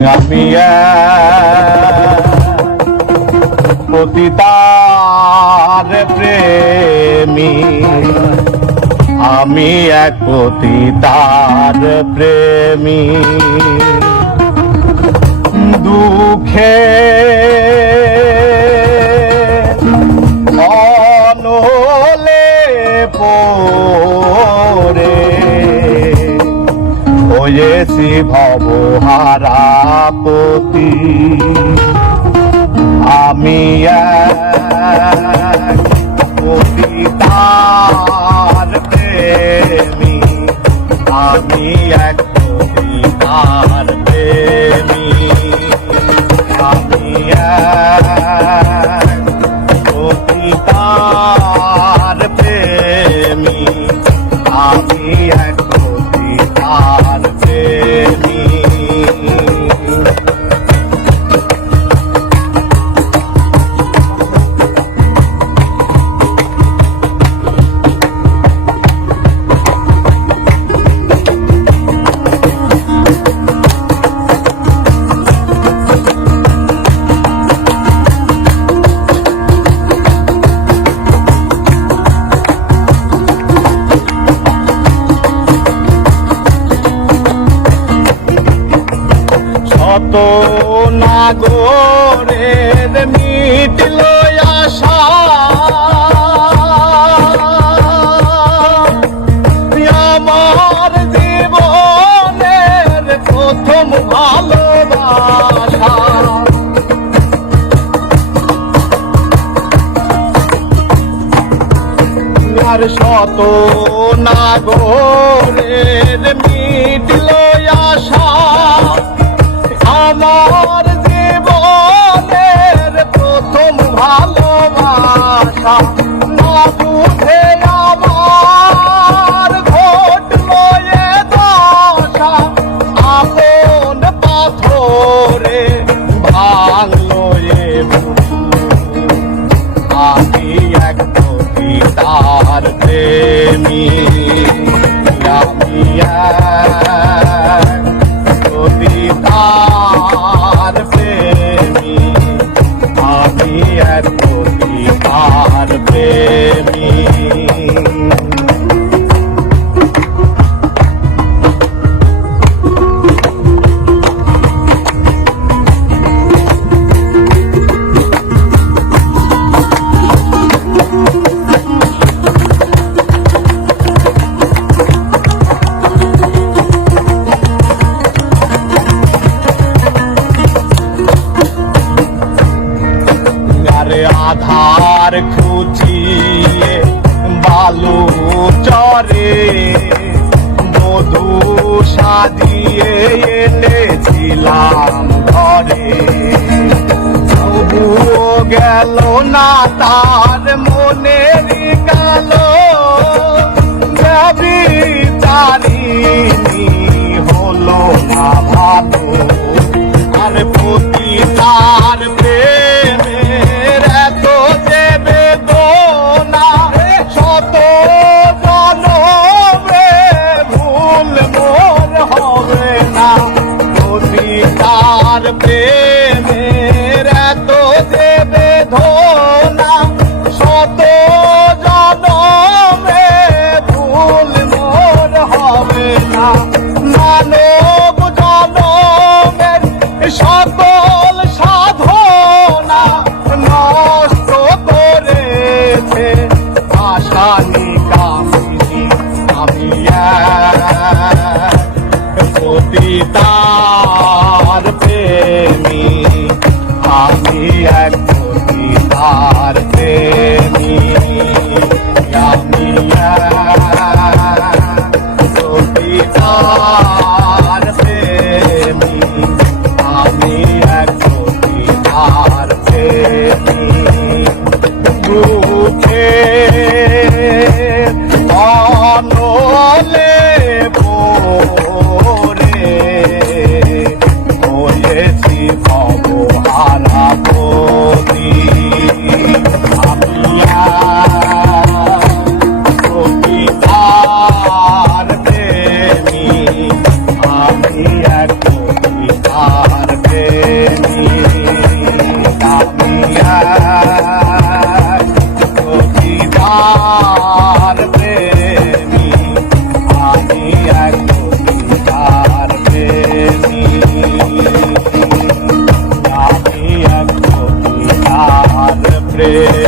আমি পতিতার প্রেমী, আমি এক পতিতার প্রেমী। দুঃখে অনলে পড়ে হয়েছি ভবহারা পতি। আমি এক পতিতার প্রেমী, আমি এক পতিতার প্রেমী। আমি এক পতিতার প্রেমী, আমি এক পতিতার প্রেমী। কত নাগরের মিটল আশা, আমার জীবনের প্রথম ভালোবাসা। আর শত নাগরের মিটল আশা, আমার জীবনের প্রথম ভালোবাসা। না বুঝে আমার ঘটলো এ দশা, আপন পাথরে ভাঙলো এ বুক। আমি এক পতিতার প্রেমী, আমি এক পতিতার প্রেমী, আমি এক পতিতার প্রেমী। আধার খুঁজিয়ে বালু চরে মধু সাজিয়ে এনেছিলাম ঘরে। তবুও গেল না তার মনের কালো, যাবি জানিনি হলো না ভালো। আর পতিতার প্রেমের এত যে বেদনা, শত জনমে ভুল মোর হবে না। পতিতার প্রেমের এত যে বেদনা, শত জনমে ভুল মোর হবে না। মানব জনমের সকল সাধনা নষ্ট করেছে আশানি কামিনী। আমি এক পতিতার প্রেমী, আমি এক পতিতার প্রেমী, আমি এক পতিতার প্রেমী, আমি প্রেম